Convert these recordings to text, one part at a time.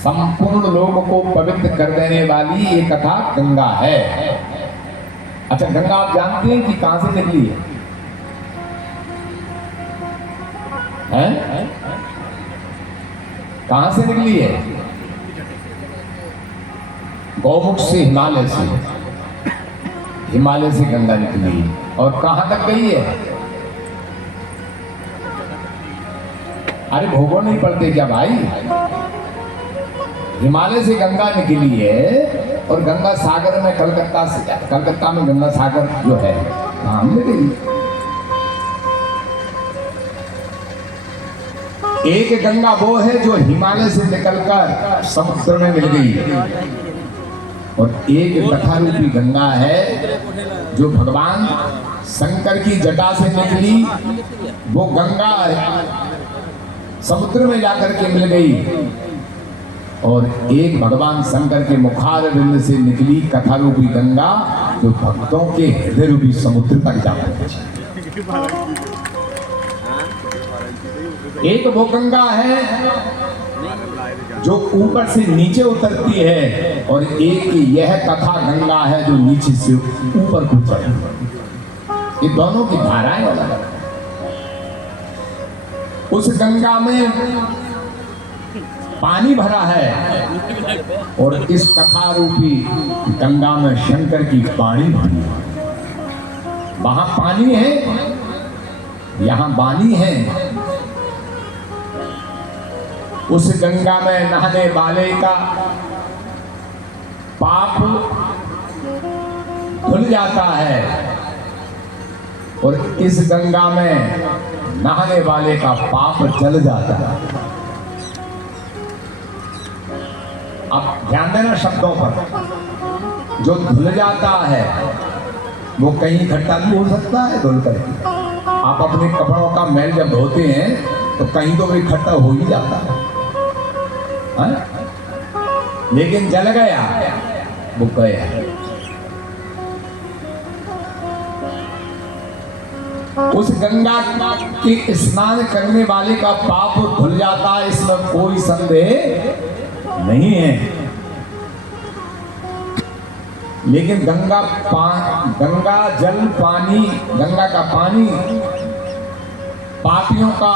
संपूर्ण लोक को पवित्र कर देने वाली ये कथा गंगा है। अच्छा, गंगा आप जानते हैं कि कहां से निकली है? हैं? कहां से निकली है? गौमुख से, हिमालय से। हिमालय से गंगा निकली और कहां तक गई है? अरे भूगोल नहीं पढ़ते क्या भाई? हिमालय से गंगा निकली है और गंगा सागर में कलकत्ता में गंगा सागर जो है वहां मिल गई। एक गंगा वो है जो हिमालय से निकलकर समुद्र में मिल गई और एक कथा रूपी गंगा है जो भगवान शंकर की जटा से निकली। वो गंगा समुद्र में जाकर के मिल गई और एक भगवान शंकर के मुखारविंद से निकली कथा रूपी गंगा जो भक्तों के हृदय रूपी समुद्र तक जाकर पहुंची। एक वो गंगा है जो ऊपर से नीचे उतरती है और एक यह कथा गंगा है जो नीचे से ऊपर को चढ़ती। ये दोनों की धाराएं अलग अलग। उस गंगा में पानी भरा है और इस कथा रूपी गंगा में शंकर की वाणी भरी है। वहां पानी है, यहां वाणी है। उस गंगा में नहाने वाले का पाप धुल जाता है और इस गंगा में नहाने वाले का पाप जल जाता है। अब ध्यान देना शब्दों पर। जो धुल जाता है वो कहीं इकट्ठा भी हो सकता है धुल करके। आप अपने कपड़ों का मैल जब धोते हैं तो कहीं तो इकट्ठा हो ही जाता है, लेकिन जल गया वो गया। उस गंगा के स्नान करने वाले का पाप धुल जाता है, इसमें कोई संदेह नहीं है। लेकिन गंगा जल पानी, गंगा का पानी पापियों का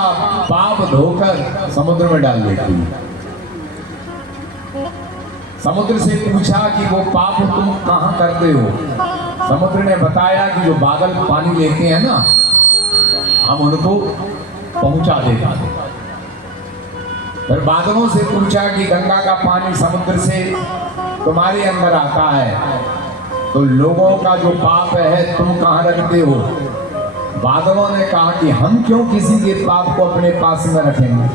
पाप धोकर समुद्र में डाल देती है। समुद्र से पूछा कि वो पाप तुम कहां करते हो? समुद्र ने बताया कि जो बादल पानी लेते हैं ना, हम उनको पहुंचा देते हैं। फिर बादलों से पूछा कि गंगा का पानी समुद्र से तुम्हारे अंदर आता है तो लोगों का जो पाप है तुम कहां रखते हो? बादलों ने कहा कि हम क्यों किसी के पाप को अपने पास में रखेंगे।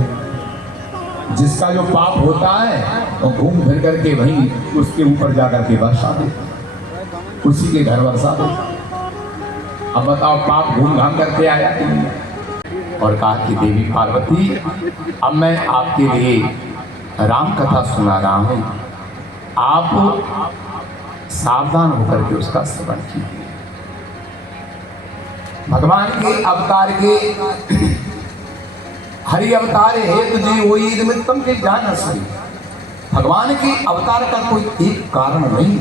जिसका जो पाप होता है वो घूम फिर करके वहीं उसके ऊपर जाकर के वर्षा दे, उसी के घर वर्षा दे। अब बताओ पाप घूम घाम करके आया कि नहीं? और कहा कि देवी पार्वती, अब मैं आपके लिए राम कथा सुना रहा हूं, आप सावधान होकर के उसका श्रवण कीजिए। भगवान के अवतार के हरि अवतार है तुझे वही निमित्तम के जान सही। भगवान के अवतार का कोई एक कारण नहीं।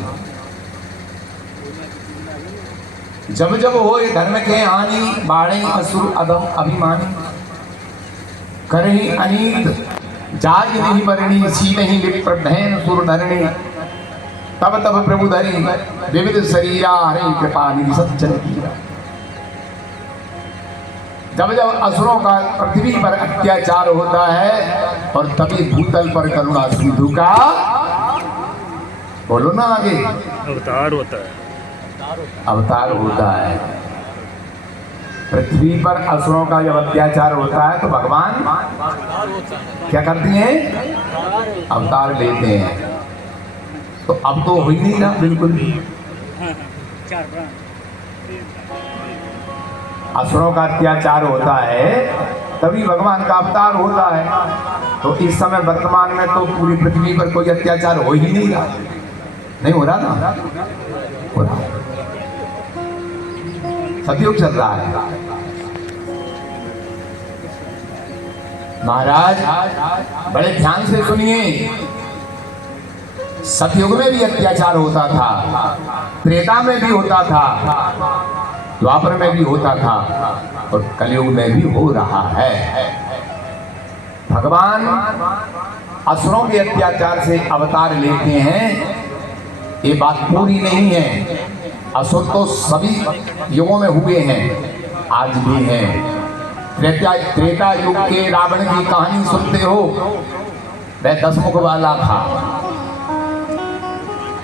जब जब हो धर्म के हानि, बाढ़े असुर अदम अभिमानी, करही अनीत जाग नहीं बरणी, सी नहीं विप्रधैन सुर धरणी, तब तब प्रभु धरी विविध शरीरा हरे कृपा निधि सज्जन कीरा। जब जब असुरों का पृथ्वी पर अत्याचार होता है और तभी भूतल पर करुणा सिंधु का, बोलो ना आगे, अवतार होता है। अवतार होता है। पृथ्वी पर असुरों का जब अत्याचार होता है तो भगवान क्या करती हैं? अवतार लेते हैं। तो अब तो हो ही नहीं ना बिल्कुल भी। असुरों का अत्याचार होता है तभी भगवान का अवतार होता है। तो इस समय वर्तमान में तो पूरी पृथ्वी पर कोई अत्याचार हो ही नहीं रहा। नहीं हो रहा ना? हो रहा, सतयुग चल रहा है। महाराज बड़े ध्यान से सुनिए। सतयुग में भी अत्याचार होता था, त्रेता में भी होता था, द्वापर में भी होता था और कलयुग में भी हो रहा है। भगवान असुरों के अत्याचार से अवतार लेते हैं, ये बात पूरी नहीं है। असुर तो सभी युगों में हुए हैं, आज भी हैं। त्रेता युग के रावण की कहानी सुनते हो, वह दसमुख वाला था।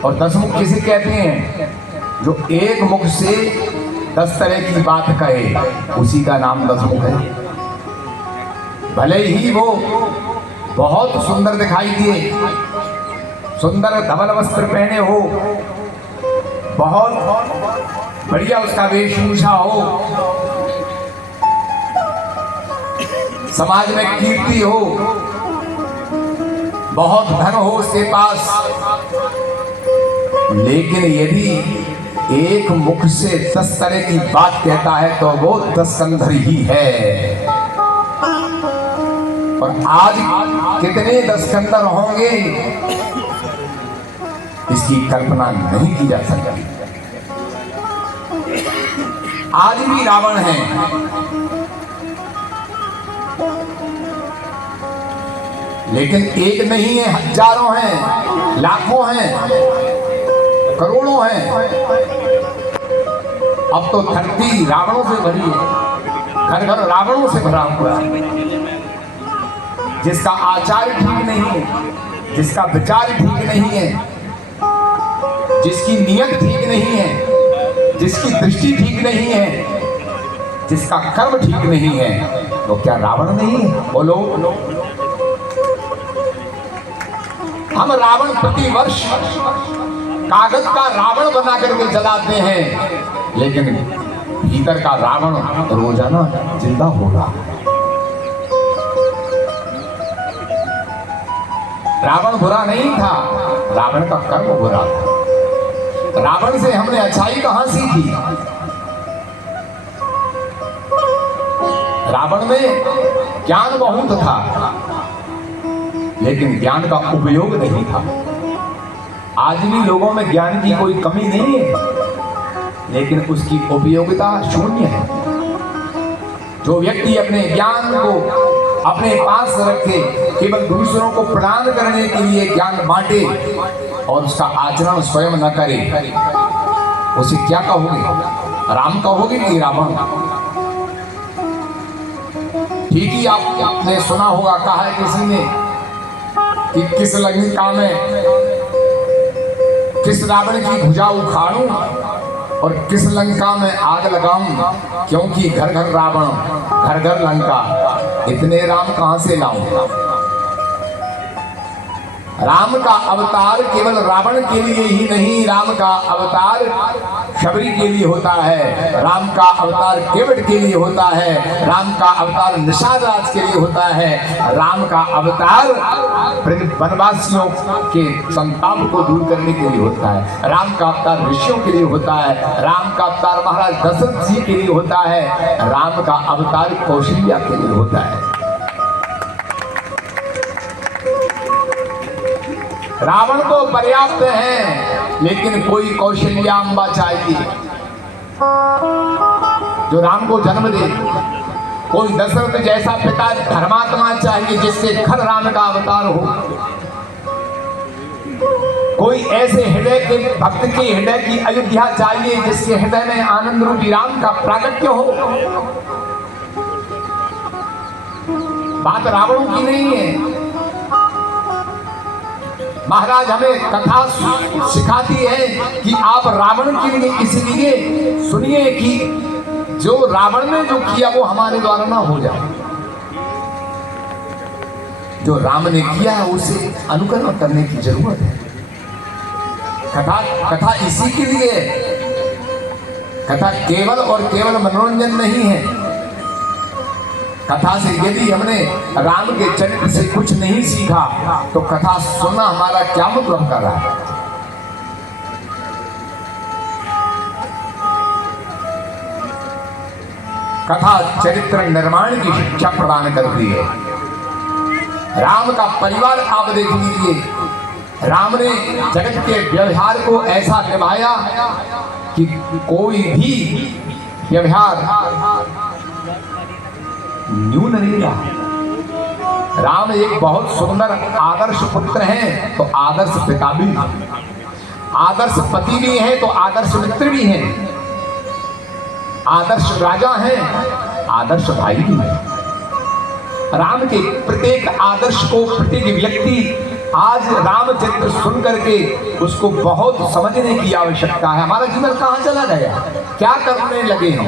और दसमुख किसे कहते हैं? जो एक मुख से 10 तरह की बात कहे, उसी का नाम दसमुख है। भले ही वो बहुत सुंदर दिखाई दिए, सुंदर धवल वस्त्र पहने हो, बहुत बढ़िया उसका वेशभूषा हो, समाज में कीर्ति हो, बहुत धन हो उसके पास, लेकिन यदि एक मुख से 10 तरह की बात कहता है तो वो 10 कंधर ही है। और आज कितने 10 कंधर होंगे इसकी कल्पना नहीं की जा सकती। आज भी रावण है, लेकिन एक नहीं है, हजारों हैं, लाखों हैं, करोड़ों हैं। अब तो धरती रावणों से भरी है, घर घर रावणों से भरा हुआ है। जिसका आचार ठीक नहीं है, जिसका विचार ठीक नहीं है, जिसकी नियत ठीक नहीं है, जिसकी दृष्टि ठीक नहीं है, जिसका कर्म ठीक नहीं है, तो क्या रावण नहीं है? बोलो। हम रावण प्रतिवर्ष कागज का रावण बना करके जलाते हैं, लेकिन भीतर का रावण रोजाना जिंदा हो रहा है। रावण बुरा नहीं था, रावण का कर्म बुरा था। रावण से हमने अच्छाई कहां सीखी? रावण में ज्ञान बहुत था, लेकिन ज्ञान का उपयोग नहीं था। आज भी लोगों में ज्ञान की कोई कमी नहीं है, लेकिन उसकी उपयोगिता शून्य है। जो व्यक्ति अपने ज्ञान को अपने पास रखे, केवल दूसरों को प्रदान करने के लिए ज्ञान बांटे और उसका आचरण स्वयं न करे, उसे क्या कहोगे? राम कहोगे कि रावण? ठीक ही आपने सुना होगा, कहा है किसी ने कि किस लंका में किस रावण की भुजा उखाड़ूं और किस लंका में आग लगाऊं, क्योंकि घर घर रावण, घर घर लंका, इतने राम कहां से लाऊं? राम का अवतार केवल रावण के लिए ही नहीं, राम का अवतार शबरी के लिए होता है, राम का अवतार केवट के लिए होता है, राम का अवतार निषाद राज के लिए होता है, राम का अवतार वनवासियों के संताप को दूर करने के लिए होता है, राम का अवतार ऋषियों के लिए होता है, राम का अवतार महाराज दशरथ जी के लिए होता है, राम का अवतार कौशल्या के लिए होता है। रावण तो पर्याप्त है, लेकिन कोई कौशल्याम्बा चाहिए जो राम को जन्म दे। कोई दशरथ जैसा पिता धर्मात्मा चाहिए जिसके घर राम का अवतार हो। कोई ऐसे हृदय के भक्त के हृदय की अयोध्या चाहिए जिसके हृदय में आनंद रूपी राम का प्राकट्य हो। बात रावणों की नहीं है। महाराज हमें कथा सिखाती है कि आप रावण के लिए इसलिए सुनिए कि जो रावण ने जो किया वो हमारे द्वारा ना हो जाए। जो राम ने किया है उसे अनुकरण करने की जरूरत है। कथा इसी के लिए, कथा केवल और केवल मनोरंजन नहीं है। कथा से यदि हमने राम के चरित्र से कुछ नहीं सीखा तो कथा सुनना हमारा क्या मतलब कर रहा है? कथा चरित्र निर्माण की शिक्षा प्रदान करती है। राम का परिवार आप देख लीजिए, राम ने जगत के व्यवहार को ऐसा निभाया कि कोई भी व्यवहार न्यून नहीं रहा। राम एक बहुत सुंदर आदर्श पुत्र हैं तो आदर्श पिता भी हैं, आदर्श पति भी हैं तो आदर्श मित्र भी हैं, आदर्श राजा हैं, आदर्श भाई भी हैं। राम के प्रत्येक आदर्श को प्रत्येक व्यक्ति आज रामचरित्र सुन करके उसको बहुत समझने की आवश्यकता है। हमारा जीवन कहां चला गया, क्या करने लगे हम?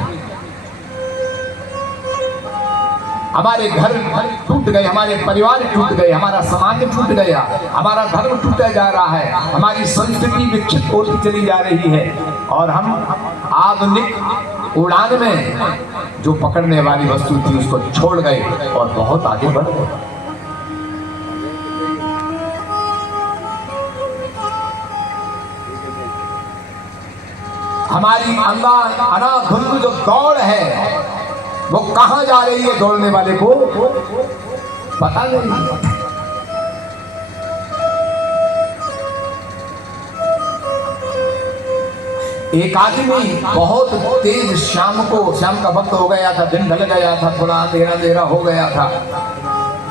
हमारे घर टूट गए, हमारे परिवार टूट गए, हमारा समाज टूट गया, हमारा धर्म टूटा जा रहा है, हमारी संस्कृति विकसित होती चली जा रही है और हम आधुनिक उड़ान में जो पकड़ने वाली वस्तु थी उसको छोड़ गए और बहुत आगे बढ़ गए। हमारी अनाधुंध जो दौड़ है वो कहां जा रही है, दौड़ने वाले को पता नहीं। एक आदमी बहुत तेज शाम का वक्त हो गया था, दिन ढल गया था, थोड़ा अंधेरा हो गया था,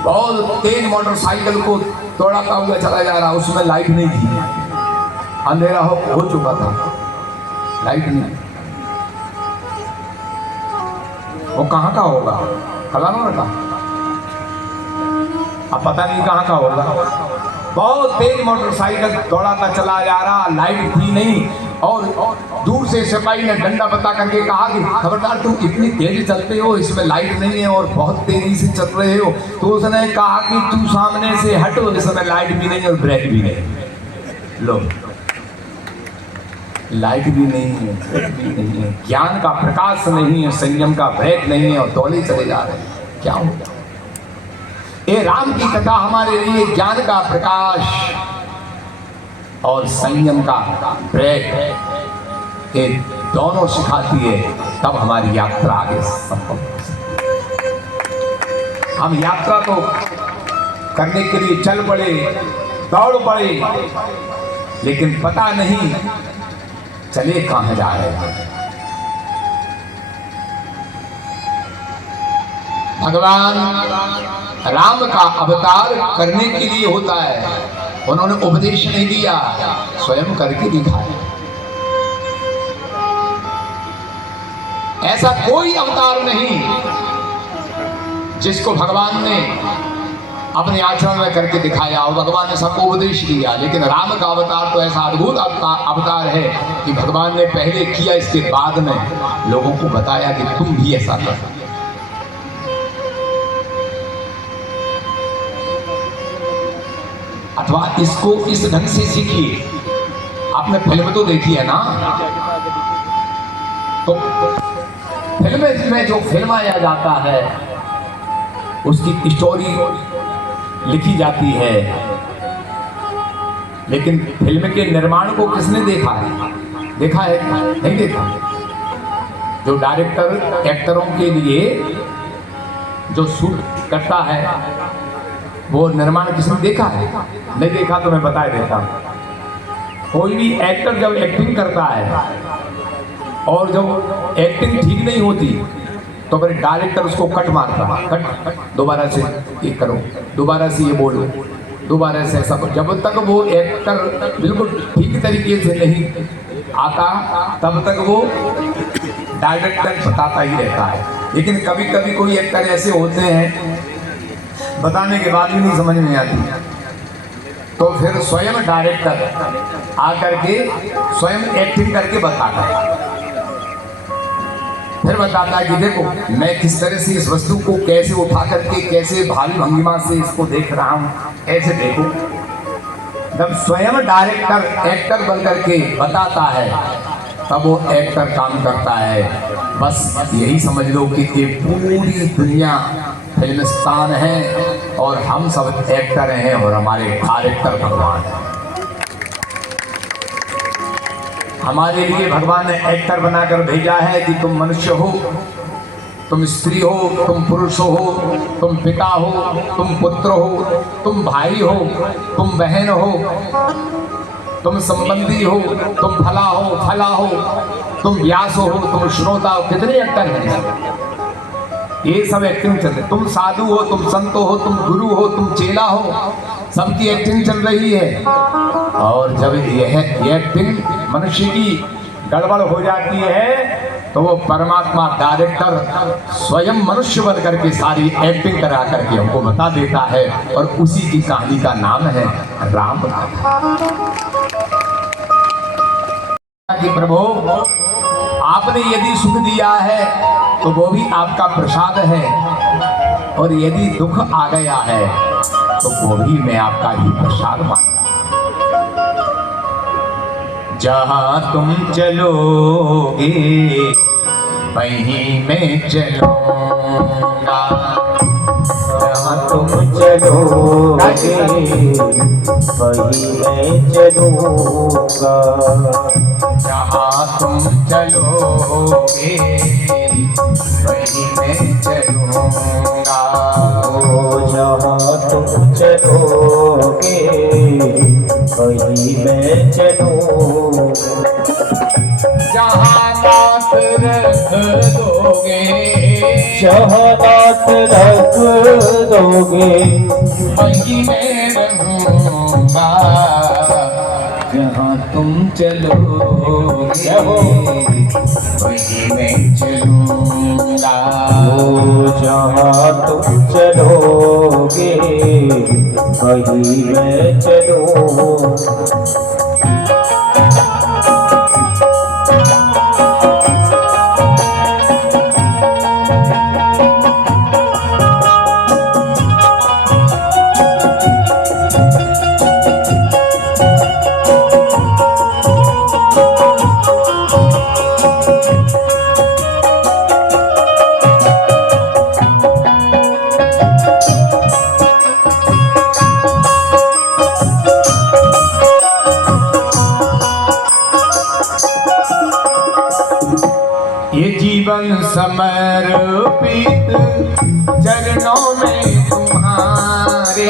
बहुत तेज मोटरसाइकिल को दौड़ाता हुआ चला जा रहा, उसमें लाइट नहीं थी, अंधेरा हो चुका था, लाइट नहीं। वो कहाँ का होगा, कलानौर का, अब पता नहीं कहाँ का होगा। बहुत तेज मोटरसाइकिल दौड़ाता चला जा रहा, लाइट थी नहीं और दूर से सिपाही ने डंडा बता करके कहा कि खबरदार तुम इतनी तेज चलते हो, इसमें लाइट नहीं है और बहुत तेजी से चल रहे हो। तो उसने कहा कि तू सामने से हटो, इसमें लाइट भी नहीं और ब्रेक भी नहीं। लो, लाइट भी नहीं है, ब्रेक भी नहीं है, ज्ञान का प्रकाश नहीं है, संयम का ब्रेक नहीं है और दौड़े चले जा रहे हैं। क्या होगा? ये राम की कथा हमारे लिए ज्ञान का प्रकाश और संयम का ब्रेक ये दोनों सिखाती है, तब हमारी यात्रा आगे संभव। हम यात्रा तो करने के लिए चल पड़े, दौड़ पड़े, लेकिन पता नहीं चले कहां जा रहे हैं। भगवान राम का अवतार करने के लिए होता है, उन्होंने उपदेश नहीं दिया, स्वयं करके दिखाया। ऐसा कोई अवतार नहीं जिसको भगवान ने अपने आचरण में करके दिखाया और भगवान ने सबको उपदेश दिया, लेकिन राम का अवतार तो ऐसा अद्भुत अवतार है कि भगवान ने पहले किया, इसके बाद में लोगों को बताया कि तुम भी ऐसा करो। अथवा इसको इस ढंग से सीखिए। आपने फिल्म तो देखी है ना, तो फिल्म में जो फिल्माया जाता है उसकी स्टोरी लिखी जाती है, लेकिन फिल्म के निर्माण को किसने देखा है? देखा है? नहीं देखा। जो डायरेक्टर एक्टरों के लिए जो शूट करता है वो निर्माण किसने देखा है? नहीं देखा तो मैं बता देता हूं। कोई भी एक्टर जब एक्टिंग करता है और जब एक्टिंग ठीक नहीं होती तो फिर डायरेक्टर उसको कट मारता है, कट, दोबारा से ये करो, दोबारा से ये बोलो, दोबारा से ऐसा। जब तक वो एक्टर बिल्कुल ठीक तरीके से नहीं आता तब तक वो डायरेक्टर बताता ही रहता है। लेकिन कभी कभी कोई एक्टर ऐसे होते हैं बताने के बाद भी नहीं समझ में आती, तो फिर स्वयं डायरेक्टर आकर के स्वयं एक्टिंग करके बताता है, फिर बताता है कि देखो मैं किस तरह से इस वस्तु को कैसे उठा करके कैसे भारी भंगिमा से इसको देख रहा हूं, ऐसे देखो। जब स्वयं डायरेक्टर एक्टर बन करके बताता है तब वो एक्टर काम करता है। बस यही समझ लो कि ये पूरी दुनिया फिल्मिस्तान है और हम सब एक्टर हैं और हमारे डायरेक्टर भगवान हैं। हमारे लिए भगवान ने एक्टर बनाकर भेजा है कि तुम मनुष्य हो, तुम स्त्री हो, तुम पुरुष हो, तुम पिता हो, तुम पुत्र हो, तुम भाई हो, तुम बहन हो, तुम संबंधी हो, तुम फला हो, तुम व्यास हो, तुम श्रोता हो। कितने एक्टर हैं, ये सब एक्टिंग चल रही। तुम साधु हो, तुम संत हो, तुम गुरु हो, तुम चेला हो, सबकी एक्टिंग चल रही है। और जब यह एक्टिंग मनुष्य की गड़बड़ हो जाती है तो वो परमात्मा डायरेक्टर स्वयं मनुष्य बन करके सारी एक्टिंग करा करके हमको बता देता है, और उसी की कहानी का नाम है राम कि प्रभु आपने यदि सुख दिया है तो वो भी आपका प्रसाद है, और यदि दुख आ गया है तो वो भी मैं आपका ही प्रसाद मानता। जहाँ तुम चलोगे वहीं मैं चलूँगा, जहाँ तुम चलोगे वहीं मैं चलूँगा, जहाँ तुम चलोगे वहीं मैं चलूँगा, जहाँ तुम चलोगे वहीं मैं चलूँ, जहाँ नाथ रख दोगे, जहाँ नाथ रख दोगे वहीं मैं रहूँगा, जहाँ तुम चलोगे वहीं मैं चलूँगा, जहाँ तुम चलोगे वहीं मैं चलूँ। ये जीवन समर्पित चरणों में तुम्हारे,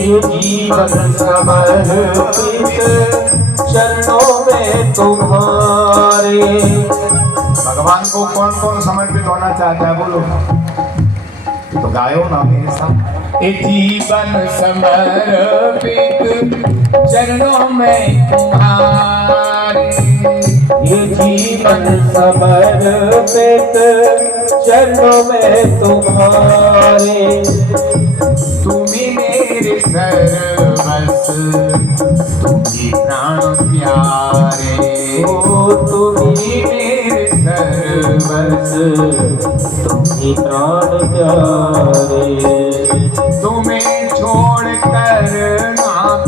ये जीवन समर्पित चरणों में तुम्हारे। भगवान को कौन कौन समर्पित होना चाहता है, बोलो तो गायो ना मेरे साथ। ये जीवन समर्पित चरणों में तुम्हारे, ये जीवन समर्पित चरणों में तुम्हारे। तुम्ही मेरे सर्वस्व, तुम्ही प्राण प्यारे, ओ तुम्ही मेरे सर्वस्व, तुम्ही प्राण प्यारे। तुम्हें छोड़ कर नाथ,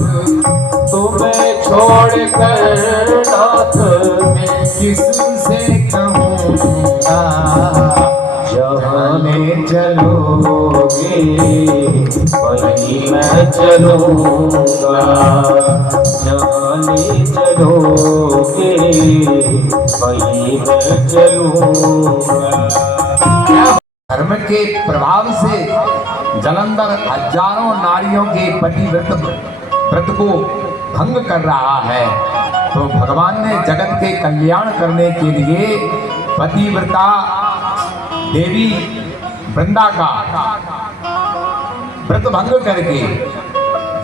तुम्हें छोड़ कर नाथ मैं किससे कहूँगा, जहाँ ले चलोगे वहीं मैं चलूँगा, जहाँ ले चलोगे वहीं मैं चलूँगा। धर्म के प्रभाव से जलंधर हजारों नारियों के व्रत को भंग कर रहा है, तो भगवान ने जगत के कल्याण करने के लिए पतिव्रता देवी वृंदा का व्रत भंग करके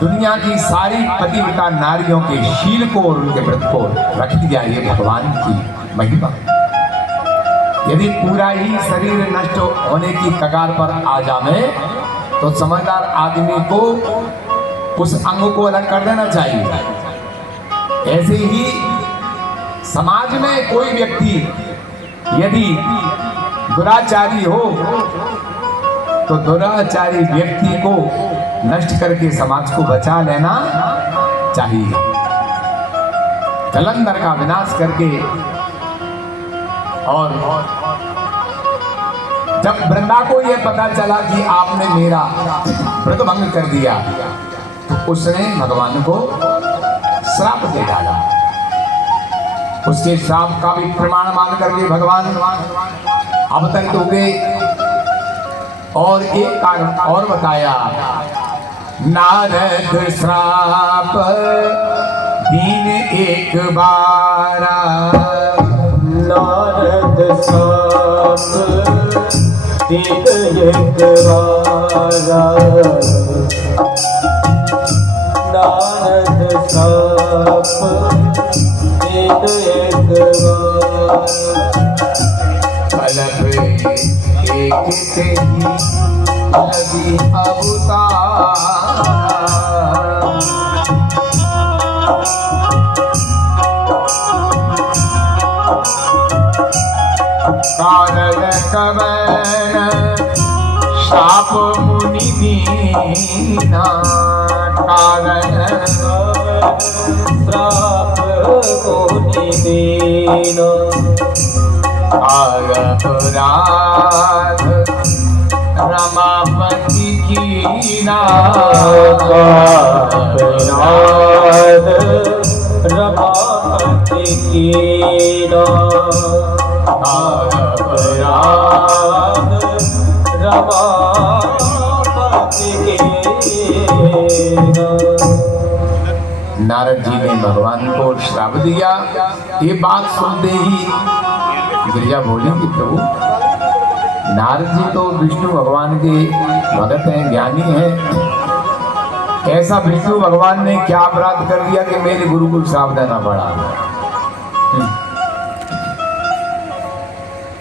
दुनिया की सारी पतिव्रता नारियों के शील को और उनके व्रत को रख दिया। ये भगवान की महिमा। यदि पूरा ही शरीर नष्ट होने की कगार पर आ जाए तो समझदार आदमी को उस अंग को अलग कर देना चाहिए। ऐसे ही समाज में कोई व्यक्ति यदि दुराचारी हो तो दुराचारी व्यक्ति को नष्ट करके समाज को बचा लेना चाहिए। जलंधर का विनाश करके, और जब वृंदा को यह पता चला कि आपने मेरा व्रत भंग कर दिया तो उसने भगवान को श्राप दे डाला। उसके श्राप का भी प्रमाण मान करके भगवान अवतरित हो गए। और एक कारण और बताया, नारद श्राप दीन एक बारा, नारद साप दीन एक बारा, नारद साप दीन एक बारा, पलक एक से ही लगी अवतार, कारण कवन शाप मुनि दीना, कारण श्राप मुनि दीना, अपराध रमापति कीना, अपराध रमापति कीना, अपराध रमापति कीना। नारद जी ने भगवान को श्राप दिया। ये बात सुनते ही गिरिजा बोली कि प्रभु, नारद जी तो विष्णु भगवान के भगत हैं, ज्ञानी हैं, ऐसा विष्णु भगवान ने क्या अपराध कर दिया कि मेरे गुरु को श्राप देना पड़ा?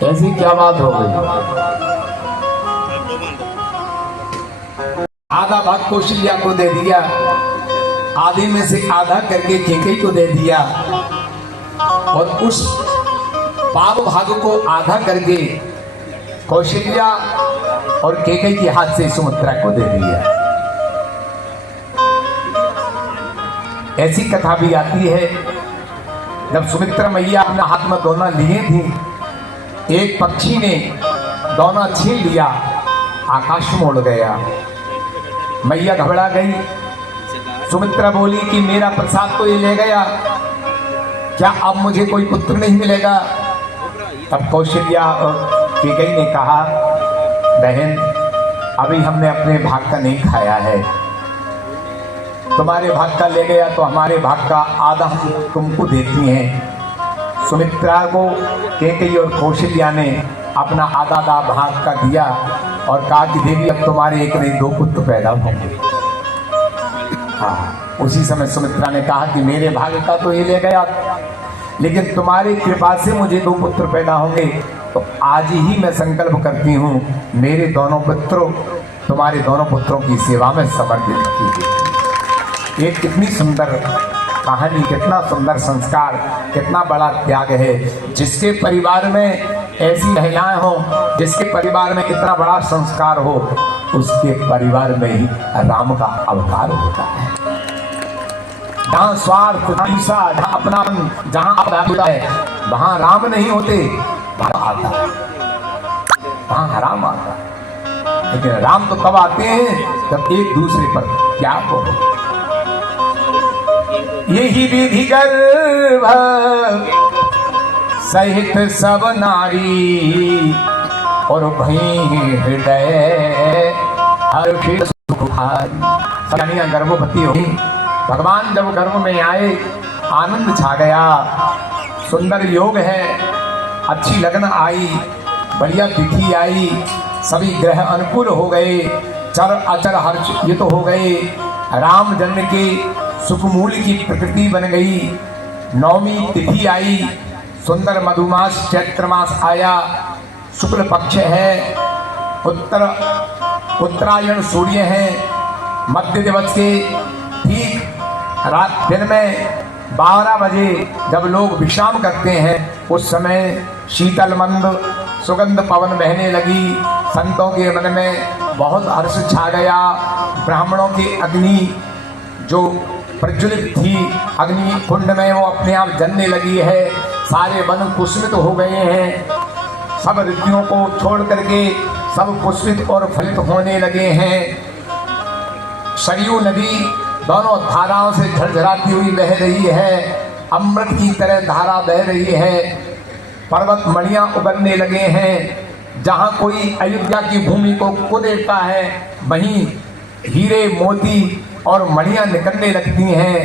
ऐसी क्या बात हो गई? आधा भाग कौशल्या को दे दिया, आधे में से आधा करके केकई को दे दिया, और उस पाव भाग को आधा करके कौशल्या और केकई के हाथ से सुमित्रा को दे दिया। ऐसी कथा भी आती है, जब सुमित्रा मैया अपने हाथ में दोना लिए थी, एक पक्षी ने दोना छीन लिया, आकाश में उड़ गया। मैया घबरा गई। सुमित्रा बोली कि मेरा प्रसाद तो ये ले गया, क्या अब मुझे कोई पुत्र नहीं मिलेगा? तब कौशल्या और केकई ने कहा, बहन, अभी हमने अपने भाग का नहीं खाया है, तुम्हारे भाग का ले गया तो हमारे भाग का आधा हम तुमको देती हैं। सुमित्रा को केकई और कौशल्या ने अपना आधा भाग का दिया और कहा कि देवी, अब तुम्हारे एक नहीं दो पुत्र पैदा होंगे। हाँ, उसी समय सुमित्रा ने कहा कि मेरे भाग्य का तो ये ले गया, लेकिन तुम्हारी कृपा से मुझे दो पुत्र पैदा होंगे, तो आज ही मैं संकल्प करती हूँ, मेरे दोनों पुत्रों, तुम्हारे दोनों पुत्रों की सेवा में समर्पित कीजिए। ये कितनी सुंदर कहानी, कितना सुंदर संस्कार, कितना बड़ा त्याग है। जिसके परिवार में ऐसी महिलाएं हो, जिसके परिवार में इतना बड़ा संस्कार हो, उसके परिवार में ही राम का अवतार होता है। जहाँ स्वार्थ, ईर्षा, जहाँ अपनापन, जहाँ होता है, वहाँ राम नहीं होते, वहाँ आता है, वहाँ हराम आता है। लेकिन राम तो कब आते हैं जब एक दूसरे पर त्याग हो। यही विधि गर्भ सहित सब नारी, और भई हृदय हर्षित सुखभारी। कन्या गर्भवती हुई, भगवान जब गर्भ में आए, आनंद छा गया, सुंदर योग है, अच्छी लगन आई, बढ़िया तिथि आई, सभी ग्रह अनुकूल हो गए, चर अचर हर्षित हो गए, राम जन्म के सुखमूल की प्रकृति बन गई। नवमी तिथि आई, सुंदर मधुमास चैत्र मास आया, शुक्ल पक्ष है, उत्तरायण सूर्य है, मध्य दिवस के ठीक रात दिन में 12 बजे जब लोग विश्राम करते हैं, उस समय शीतल मंद सुगंध पवन बहने लगी। संतों के मन में बहुत हर्ष छा गया। ब्राह्मणों की अग्नि जो प्रज्वलित थी, अग्नि कुंड में वो अपने आप जलने लगी है। सारे वन पुष्पित हो गए हैं, सब ऋतुओं को छोड़ करके सब पुष्पित और फलित होने लगे हैं। सरयू नदी दोनों धाराओं से झरझराती हुई बह रही है, अमृत की तरह धारा बह रही है। पर्वत मणियां उगलने लगे हैं, जहाँ कोई अयोध्या की भूमि को कुदेरता है वहीं हीरे मोती और मणियां निकलने लगती हैं।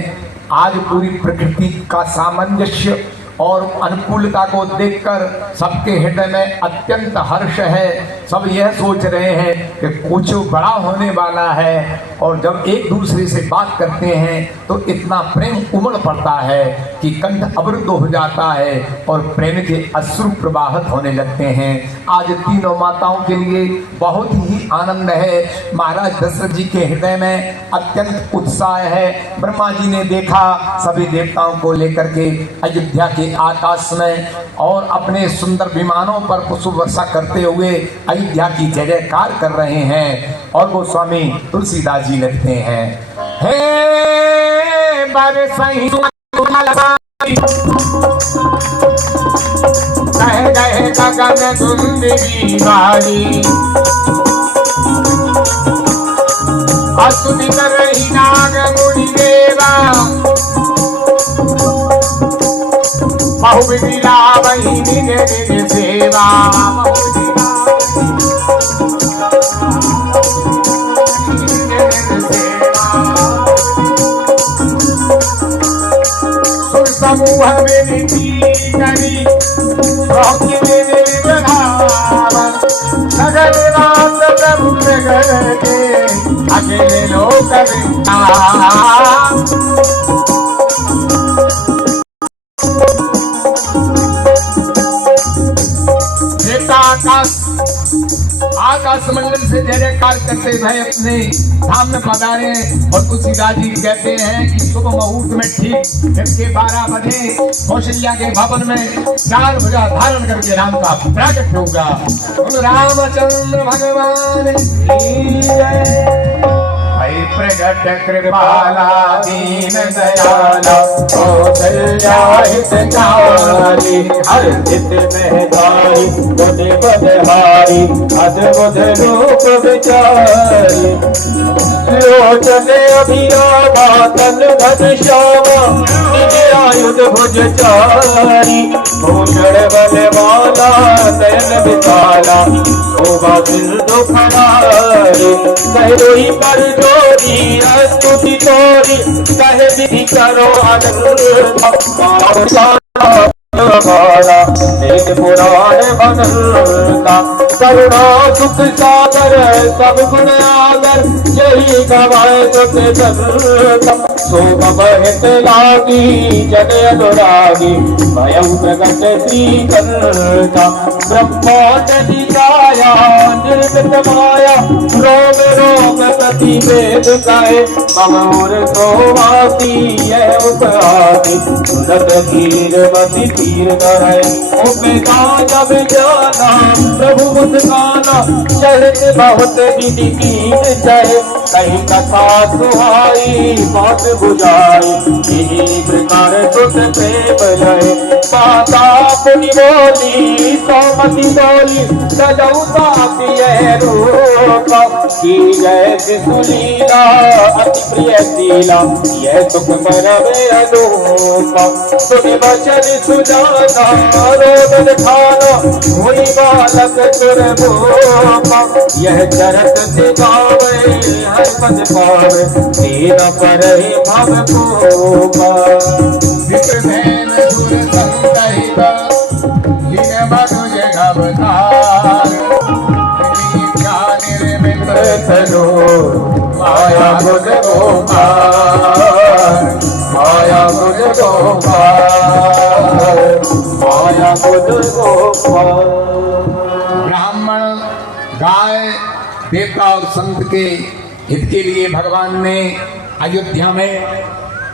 आज पूरी प्रकृति का सामंजस्य और अनुकूलता को देखकर सबके हृदय में अत्यंत हर्ष है। सब यह सोच रहे हैं कि कुछ बड़ा होने वाला है, और जब एक दूसरे से बात करते हैं तो इतना प्रेम उमड़ पड़ता है कि कंठ अवरुद्ध हो जाता है और प्रेम के अश्रु प्रवाहित होने लगते हैं। आज तीनों माताओं के लिए बहुत ही आनंद है। महाराज दशरथ जी के हृदय में अत्यंत उत्साह है। ब्रह्मा जी ने देखा सभी देवताओं को लेकर के अयोध्या के आकाश में और अपने सुंदर विमानों पर पुष्प वर्षा करते हुए अयोध्या की जय जयकार कर रहे हैं। और गोस्वामी तुलसीदास जी लिखते हैं, हे बरसही कह गए गगन दुंदरी वारी, असुदित रही नाग मुनि देवा, बहुविधिला वही निज निज सेवा। समूह विनती करी नगर रात प्रभु नगर के अकेले लोक आकाश मंडल से जय जयकार करते हुए अपने धाम में पधारे। और तुलसीदास जी कहते हैं कि शुभ मुहूर्त में ठीक दिन के 12 बजे कौशल्या के भवन में 4 भुजा धारण करके राम का प्राकट होगा। रामचंद्र भगवान की जय। प्रगट कृपाला दीन दयाला कौशल्या हितकारी, हर्षित महतारी बुध बदहारी, अद्भुत रूप विचारी, लोचन अभिरामा तन घन श्यामा, निज आयुध भुज चारी, भूषण बलवाना नयन विशाला, शोभा सिंधु फरारी, कह पर जोरी स्तुति तोरी, कहे विधि करो एक पुराण बनता, करुणा सुख सागर सब गुण आगर, यही गवाए सुख दर्ता, शोभ बहत लागी जन अनुरागी, भयं प्रगट श्री करता, ब्रह्मांड दिखाया निर्गत माया, रोग रोग प्रति वेद गाए, ममोर सोवासी यह उपहासी, सुनत धीर मति तीर करे, उपदा जब जाना प्रभु मुस्काना, चरित बहुत विधि कीन चाहे, कहीं कथा सुहाई बात बुझाई, यही प्रकार सुत प्रेम लय, माता पुनि बोली सोमति बोली, सजौता यह रूप की जय सुलीला, अति प्रिय शीला यह सुख परम अनूप, सुनि वचन सुजाना रोदन खाना, हुई बालक सुरभूपा, यह चरत से गावे हर पद पावे, दीन पर ही भव कोपा, विप्र भैन सुर संतहिता, लीन मनुज अवतार, निर्मित माया मुझ गोपाल, माया मुझ गोपाल, माया मुझ गोपाल। ब्राह्मण गाय देवता और संत के हित के लिए भगवान ने अयोध्या में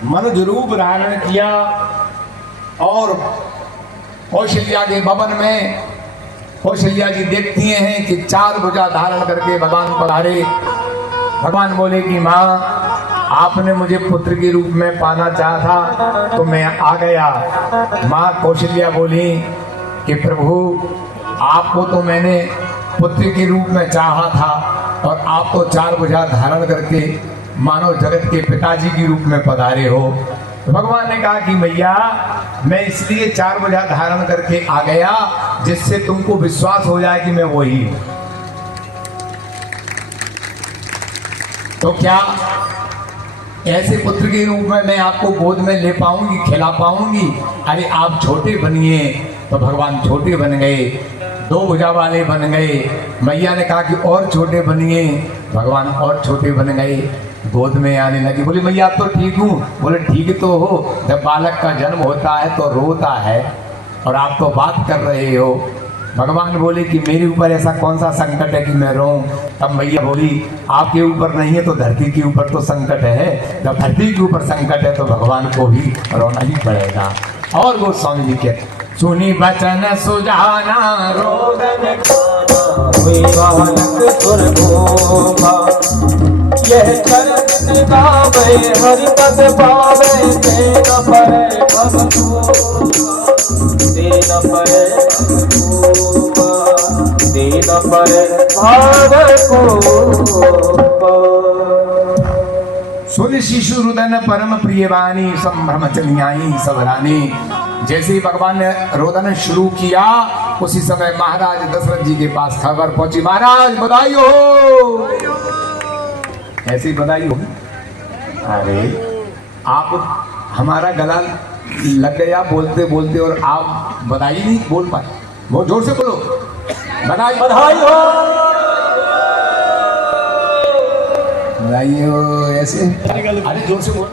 मनुज रूप धारण किया और कौशल्या के भवन में कौशल्या जी देखती हैं कि 4 भुजा धारण करके भगवान पधारे। भगवान बोले कि माँ आपने मुझे पुत्र के रूप में पाना चाहा था तो मैं आ गया। माँ कौशल्या बोली कि प्रभु आपको तो मैंने पुत्र के रूप में चाहा था और आप तो 4 भुजा धारण करके मानव जगत के पिताजी के रूप में पधारे हो। भगवान ने कहा कि मैया मैं इसलिए 4 भुजा धारण करके आ गया जिससे तुमको विश्वास हो जाए कि मैं वही हूं। तो क्या ऐसे पुत्र के रूप में मैं आपको गोद में ले पाऊंगी, खिला पाऊंगी? अरे आप छोटे बनिए। तो भगवान छोटे बन गए, 2 भुजा वाले बन गए। मैया ने कहा कि और छोटे बनिए, भगवान और छोटे बन गए, गोद में आने लगी। बोली मैया आप तो ठीक हूँ। बोले ठीक तो हो, जब बालक का जन्म होता है तो रोता है और आप तो बात कर रहे हो। भगवान बोले कि मेरे ऊपर ऐसा कौन सा संकट है कि मैं रोऊं? तब मैया बोली आपके ऊपर नहीं है तो धरती के ऊपर तो संकट है, जब धरती के ऊपर संकट है तो भगवान को भी रोना ही पड़ेगा। और वो स्वामी जी के सुनी बचन सुजाना रोदन खाना हुई बालक सुरभूमा। यह चरण गावे हरि पद पावे तेन पर तेन पर तेन पर भाव को। सुन शिशु रुदन परम प्रियवाणी संभ्रम चलियाई सबरानी। जैसे ही भगवान ने रोदन शुरू किया उसी समय महाराज दशरथ जी के पास खबर पहुंची, महाराज बधाई हो। ऐसी बधाई होगी? अरे आप हमारा गला लग गया बोलते बोलते और आप बधाई नहीं बोल पाए। बहुत जोर से बोलो बधाई बधाई हो। बधाई हो। ऐसे अरे जोर से बोलो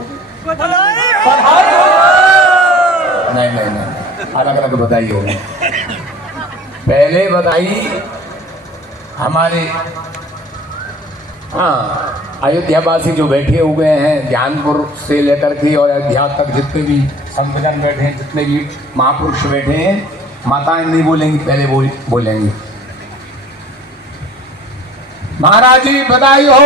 बधाई हो। नहीं नहीं नहीं, अलग अलग बधाई होगी। पहले बधाई हमारे अयोध्यावासी जो बैठे हुए हैं, ज्ञानपुर से लेकर के और अयोध्या तक जितने भी संतजन बैठे हैं, जितने भी महापुरुष बैठे हैं, माताएं नहीं बोलेंगी, पहले बोलेंगी महाराज जी बधाई हो।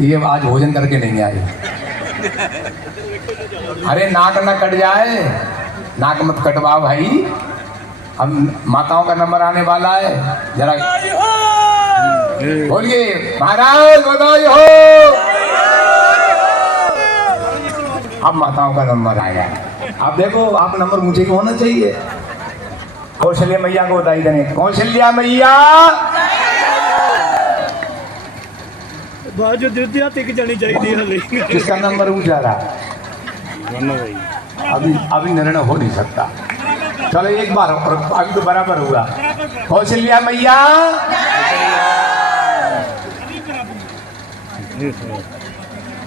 ये आज भोजन करके नहीं आए। अरे नाक न कट जाए, नाक मत कटवाओ भाई। हम माताओं का नंबर आने वाला है, जरा बोलिए महाराज बधाई हो। अब माताओं का नंबर आया। आप देखो आप नंबर मुझे को होना चाहिए। कौशल्या मैया को बधाई देने। कौशल्या मैया बाजू द्वितीय तक जानी चाहिए हले। किसका नंबर ऊंचा रहा? अभी निर्णय हो नहीं सकता। चलो एक बार और अभी तो बराबर हुआ। कौशल्या मैया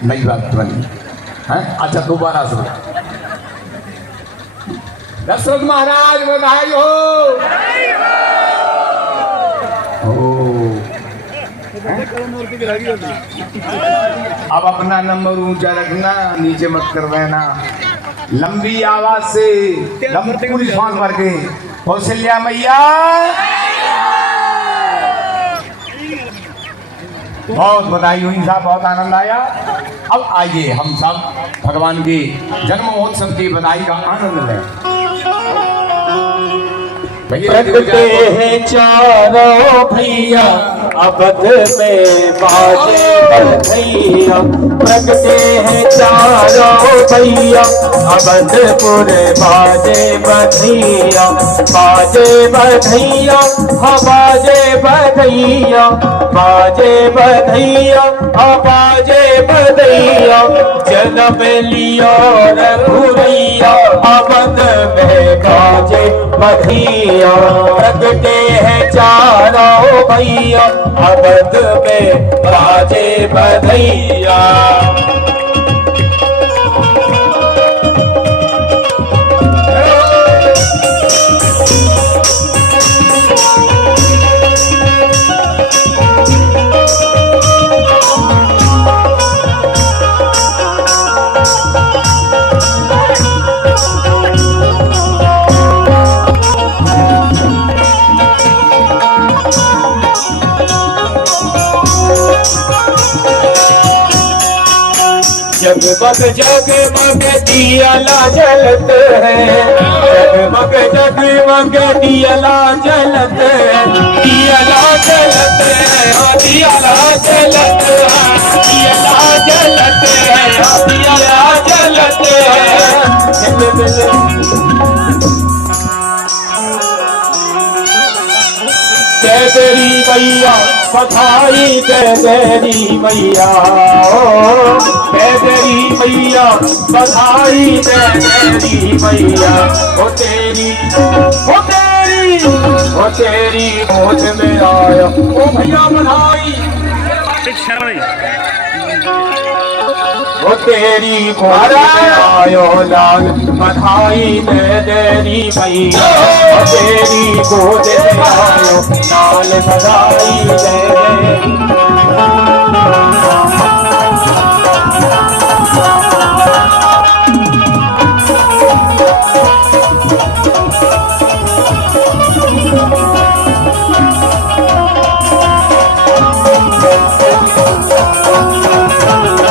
नई बात बनी है। अच्छा दोबारा सुनो। दशरथ महाराज बधाई हो। अब अपना नंबर ऊंचा रखना, नीचे मत कर देना। लंबी आवाज से पूरी सांस भर के कौशल्या मैया बहुत बधाई हुई साहब, बहुत आनंद आया। अब आइए हम सब भगवान के जन्म महोत्सव की बधाई का आनंद लें। प्रगटे हैं चारों भैया अवध में बाजे बधैया। प्रगटे हैं चारों भैया अवधपुर बाजे बधैया। बाजे बधैया हाँ बाजे बधैया। बाजे बधैया हाँ बाजे बधैया। जन्म लिया रघुरैया अवध में बाजे बधैया। प्रगटे हैं चारों भैया अवध में बाजे बधैया। जगमग जगमग दियाला जलत है। जगमग जगमग दियाला जलत है। दियाला जलत है दियाला जलत है। दियाला जय तेरी मैया बधाई जय तेरी मैया जय तेरी मैया बधाई जय तेरी मैया ओ तेरी गोद में आया ओ भैया बधाई ओ तेरी गोद में आयो लाल बधाई दे तेरी मैया ओ तेरी गोद में आयो लाल बधाई दे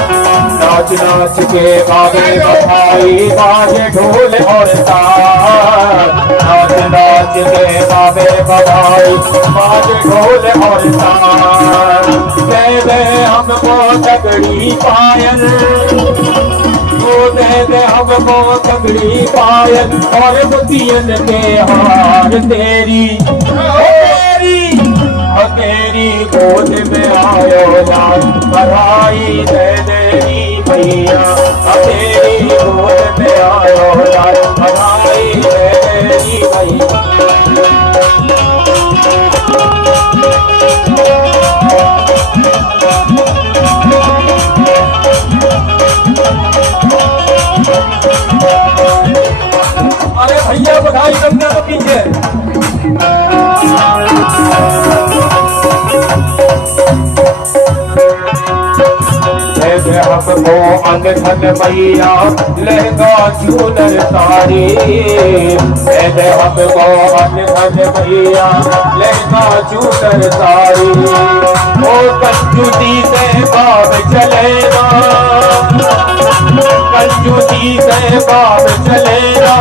नाच के बाबे बधाई बाजे ढोल और तार नाच के बाबे बधाई बाजे ढोल और तार दे दे हमको तगड़ी पायल दे दे हमको तगड़ी पायल और बुतियन के हार तेरी गोद में आयो लाल बधाई दे तेरी मैया तेरी गोद में आयो लाल बधाई दे तेरी मैया अरे भैया बधाई करने तो पीछे हमको अन धन मैया लहंगा चूनर साड़ी दे हमको अन धन मैया लहंगा चूनर साड़ी ओ कंजूसी से बाब चलेगा कंजूसी से बाब चलेगा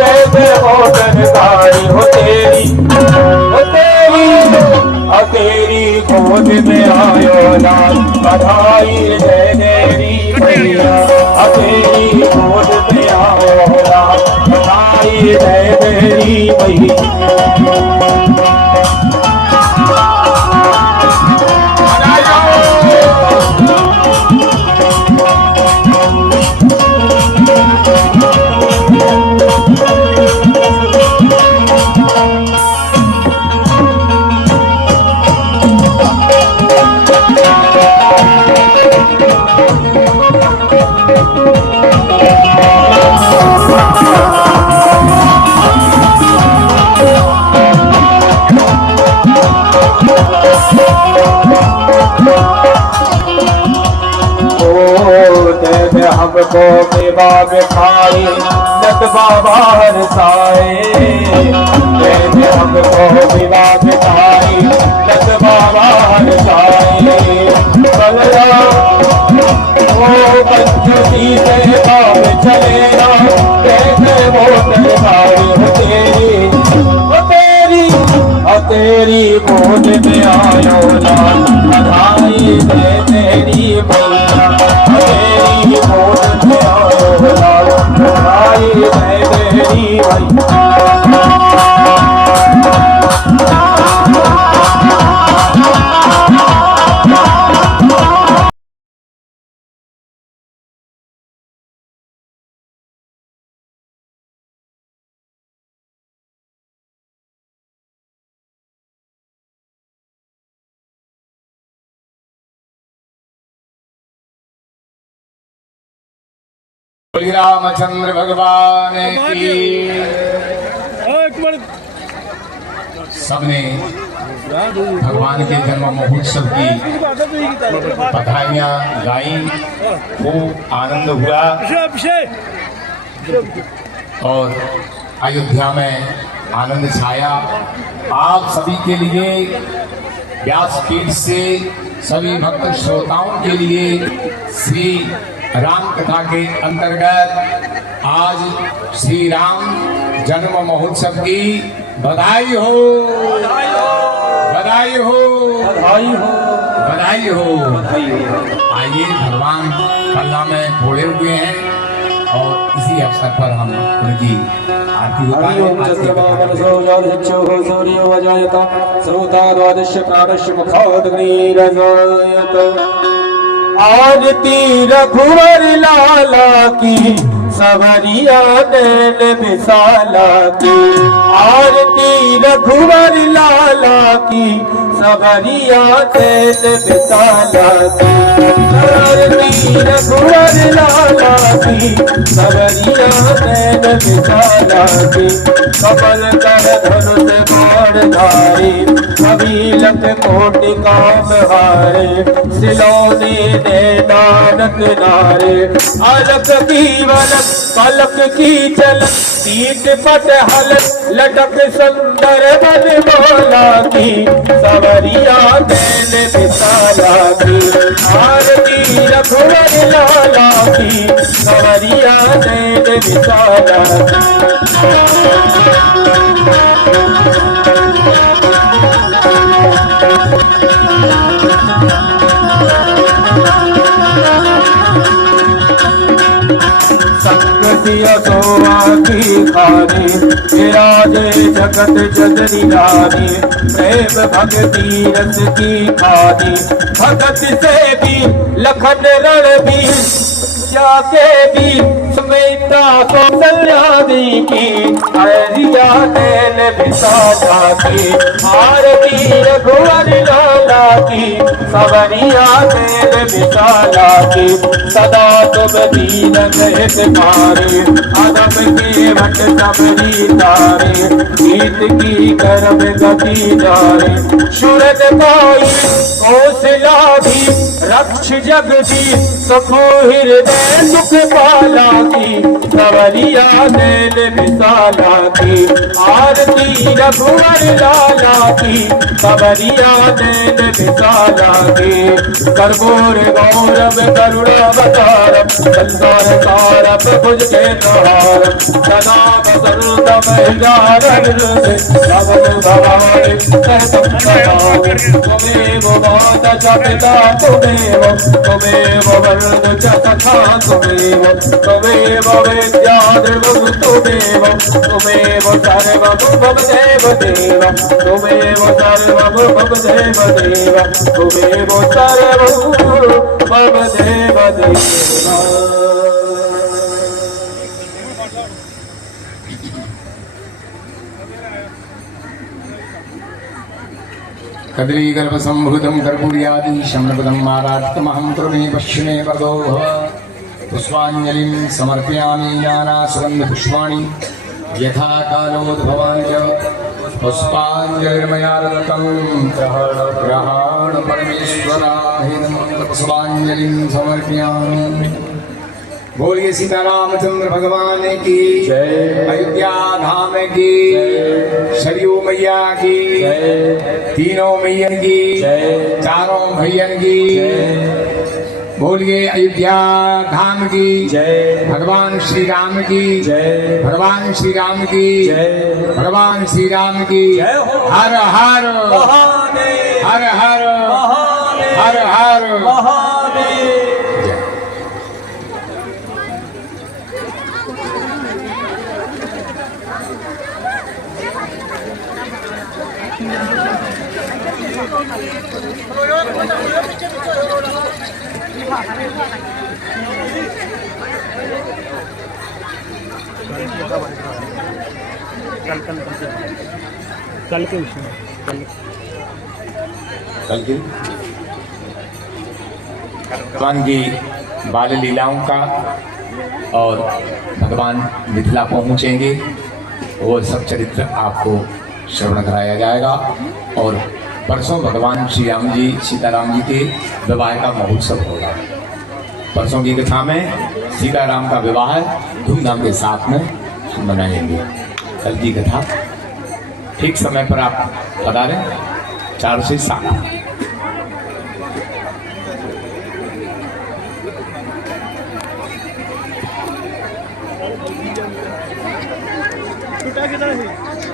दे दे वो सरकारी हो तेरी गोद में आयो लाल बधाई दे तेरी मैया तेरी गोद में आयो लाल बधाई दे तेरी मैया हमको मेवा मिठाई लत बाबा हरसाए हमको मेवा मिठाई लत बाबा हरसाए वो कंजूसी से बाब चलेगा कैसे वो सरकारी तेरी गोद में आयो लाल बधाई दे तेरी मैया तेरी गोद में आयो लाल बधाई दे तेरी मैया श्री रामचंद्र भगवान की सबने भगवान के जन्म महोत्सव की बधाइयाँ गाई, खूब आनंद हुआ और अयोध्या में आनंद छाया। आप सभी के लिए व्यासपीठ से सभी भक्त श्रोताओं के लिए श्री राम कथा के अंतर्गत आज श्री राम जन्म महोत्सव की बधाई हो, बधाई हो, बधाई हो, बधाई हो। आइए, भगवान पल्ला में फोड़े हुए हैं और इसी अवसर पर हम उनकी आरती हरिओम चंद्रमा मनसो जाधिच्छो सूर्यो वजायत श्रोता द्वादश प्राणश मुखाग्निरजायत आरती रघुवर लाला की सवरिया नैन विशाला की आरती रघुवर लाला की सवरिया नैन विशाला की आरती रघुवर लाला की सवरिया नैन विशाला की कमल कर धनुष बाण धारे कबीलक कोटि काम हारे सिलौने नैनानक नारे अलक की वलक पलक की चलक पीठ पट हलक लटक सुंदर मनमोला की सवरिया नैन विशाला की आरती रघुवर लाला की सवरिया नैन विशाला संगतिया सोआ की खानी विराजे जगत जगनी रानी प्रेम भक्ति रस की खानी भगत से भी लखन रण भी जाके भी समेता कौशल्या दी की हरिया नैन विशाला की आरती रघुवर लाला की सवरिया नैन विशाला की सदा तुम दीन हित मारे अदम के वट सबरी तारे गीत की करम गति जारे सुरत पाई कौशला भी रक्ष जगदी सखो हृदय दुख पाला की सवरिया नैन विशाला की आरती रघुवर लाला की सवरिया नैन विशाला की कर्पूर गौरव करुणावतारम संसार सारम भुज के द्वारम सदा वसंतम हृदय श्रवण भवानि सहतम भवानि त्वमेव माता च पिता त्वमेव वरद च सखा त्वमेव वेद्या द्रवं त्वमेव सर्वं मम देव देव त्वमेव सर्वं मम देव देव त्वमेव सर्वं मम देव देव कदली गर्भ संभूतम कर्पूर्यादि शमनपदम आराधतमहं कृमे पश्चिमे वरदो भव पुष्पाञ्जलिं समर्पयामि नानासुगन्ध पुष्पाणि यथा कालोद्भवानि च पुष्पाञ्जलिर्मया दत्तं ग्रहाण परमेश्वराभिधं पुष्पाञ्जलिं समर्पयामि। बोलिए सीतारामचंद्र भगवान की जय, अयोध्या धाम की जय, सरयू मैया की जय, तीनों मैयन की जय, चारों भैयन की जय। बोलिए अयोध्या धाम की जय, भगवान श्री राम की जय, भगवान श्री राम की जय, भगवान श्री राम की जय। हर हर महादेव, हर हर महादेव, हर हर महादेव। कल के विषय कल की भगवान की बाल लीलाओं का और भगवान मिथिला पहुंचेंगे वो सब चरित्र आपको श्रवण कराया जाएगा। और परसों भगवान श्री राम जी सीताराम जी के विवाह का महोत्सव होगा। परसों की कथा में सीताराम का विवाह धूमधाम के साथ में मनाएंगे। कल की कथा ठीक समय पर आप पधारें 4 से 7। छुट्टा कितना है?